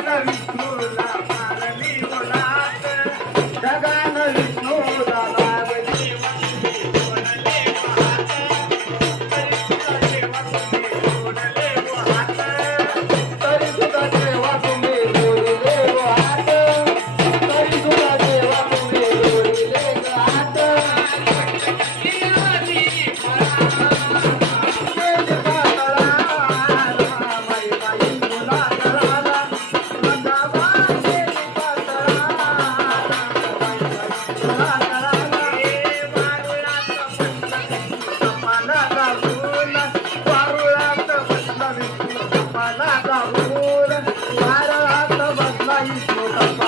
Navidad. lavoura, para a lata vai sair